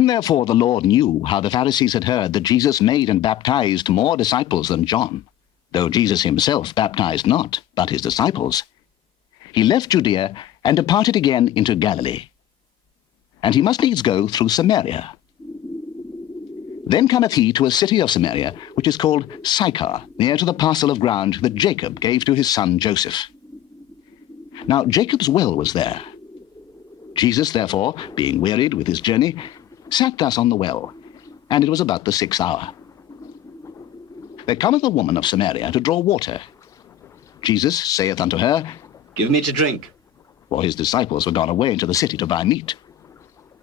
When therefore the Lord knew how the Pharisees had heard that Jesus made and baptized more disciples than John, though Jesus himself baptized not, but his disciples, he left Judea and departed again into Galilee. And he must needs go through Samaria. Then cometh he to a city of Samaria, which is called Sychar, near to the parcel of ground that Jacob gave to his son Joseph. Now Jacob's well was there. Jesus, therefore, being wearied with his journey, sat thus on the well, and it was about the 6th hour. There cometh a woman of Samaria to draw water. Jesus saith unto her, Give me to drink. For his disciples were gone away into the city to buy meat.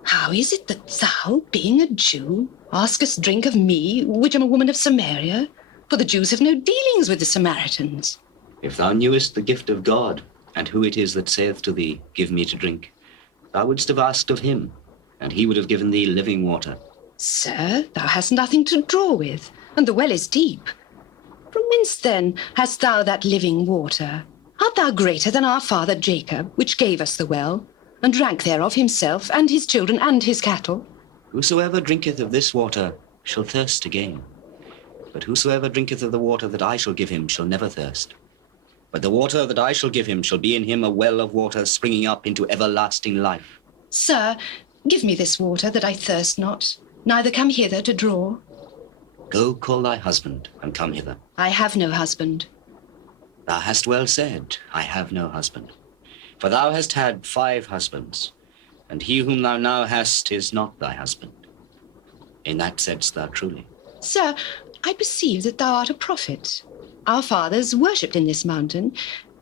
How is it that thou, being a Jew, askest drink of me, which am a woman of Samaria? For the Jews have no dealings with the Samaritans. If thou knewest the gift of God, and who it is that saith to thee, Give me to drink, thou wouldst have asked of him, and he would have given thee living water. Sir, thou hast nothing to draw with, and the well is deep. From whence, then, hast thou that living water? Art thou greater than our father Jacob, which gave us the well, and drank thereof himself, and his children, and his cattle? Whosoever drinketh of this water shall thirst again. But whosoever drinketh of the water that I shall give him shall never thirst. But the water that I shall give him shall be in him a well of water springing up into everlasting life. Sir, give me this water that I thirst not, neither come hither to draw. Go call thy husband, and come hither. I have no husband. Thou hast well said, I have no husband. For thou hast had 5 husbands, and he whom thou now hast is not thy husband. In that saidst thou truly. Sir, I perceive that thou art a prophet. Our fathers worshipped in this mountain,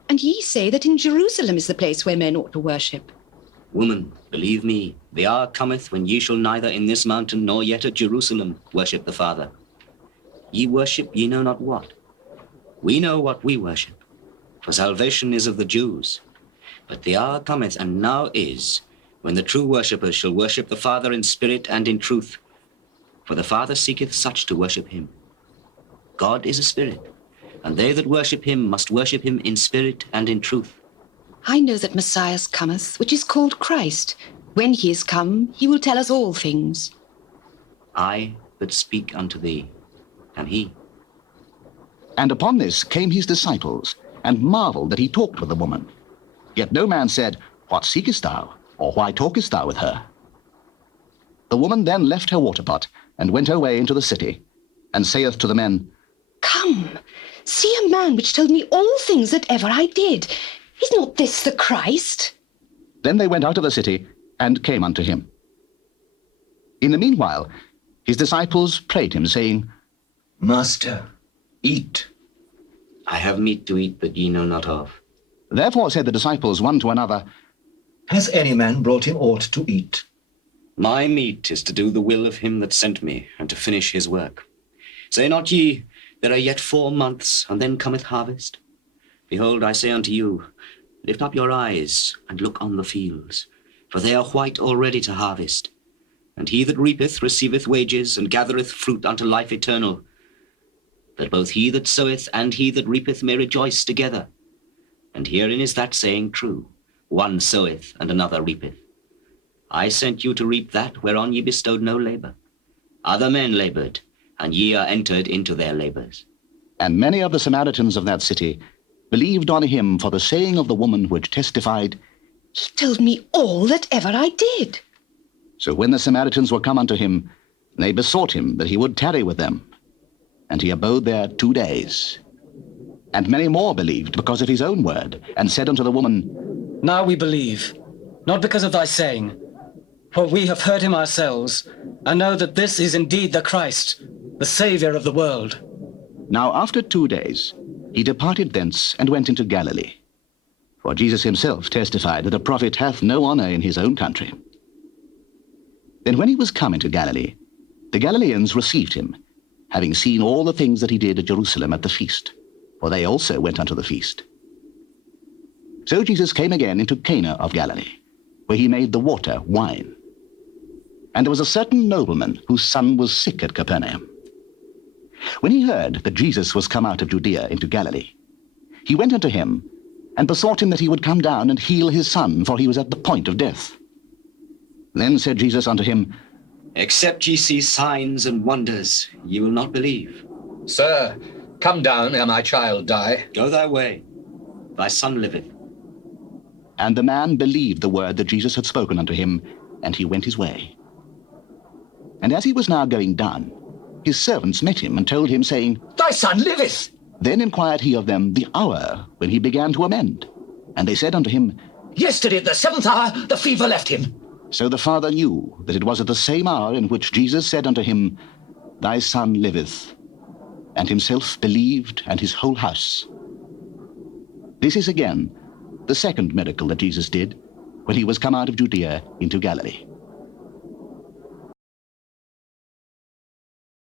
and ye say that in Jerusalem is the place where men ought to worship. Woman, believe me, the hour cometh when ye shall neither in this mountain nor yet at Jerusalem worship the Father. Ye worship ye know not what. We know what we worship, for salvation is of the Jews. But the hour cometh, and now is, when the true worshippers shall worship the Father in spirit and in truth. For the Father seeketh such to worship him. God is a spirit, and they that worship him must worship him in spirit and in truth. I know that Messiah cometh, which is called Christ. When he is come, he will tell us all things. I that speak unto thee am he. And upon this came his disciples, and marveled that he talked with the woman. Yet no man said, What seekest thou? Or why talkest thou with her? The woman then left her water pot, and went her way into the city, and saith to the men, Come, see a man which told me all things that ever I did. Is not this the Christ? Then they went out of the city, and came unto him. In the meanwhile, his disciples prayed him, saying, Master, eat. I have meat to eat that ye know not of. Therefore said the disciples one to another, Has any man brought him aught to eat? My meat is to do the will of him that sent me, and to finish his work. Say not ye, There are yet 4 months, and then cometh harvest? Behold, I say unto you, Lift up your eyes, and look on the fields, for they are white already to harvest. And he that reapeth receiveth wages, and gathereth fruit unto life eternal, that both he that soweth and he that reapeth may rejoice together. And herein is that saying true, One soweth, and another reapeth. I sent you to reap that whereon ye bestowed no labor. Other men labored, and ye are entered into their labors. And many of the Samaritans of that city believed on him for the saying of the woman which testified, He told me all that ever I did. So when the Samaritans were come unto him, they besought him that he would tarry with them. And he abode there 2 days. And many more believed because of his own word, and said unto the woman, Now we believe, not because of thy saying, for we have heard him ourselves, and know that this is indeed the Christ, the Saviour of the world. Now after 2 days he departed thence, and went into Galilee. For Jesus himself testified that a prophet hath no honour in his own country. Then when he was come into Galilee, the Galileans received him, having seen all the things that he did at Jerusalem at the feast, for they also went unto the feast. So Jesus came again into Cana of Galilee, where he made the water wine. And there was a certain nobleman whose son was sick at Capernaum. When he heard that Jesus was come out of Judea into Galilee, he went unto him, and besought him that he would come down and heal his son, for he was at the point of death. Then said Jesus unto him, Except ye see signs and wonders, ye will not believe. Sir, come down ere my child die. Go thy way. Thy son liveth. And the man believed the word that Jesus had spoken unto him, and he went his way. And as he was now going down, his servants met him and told him, saying, Thy son liveth. Then inquired he of them the hour when he began to amend. And they said unto him, Yesterday at the 7th hour the fever left him. So the father knew that it was at the same hour in which Jesus said unto him, Thy son liveth, and himself believed, and his whole house. This is again the second miracle that Jesus did when he was come out of Judea into Galilee.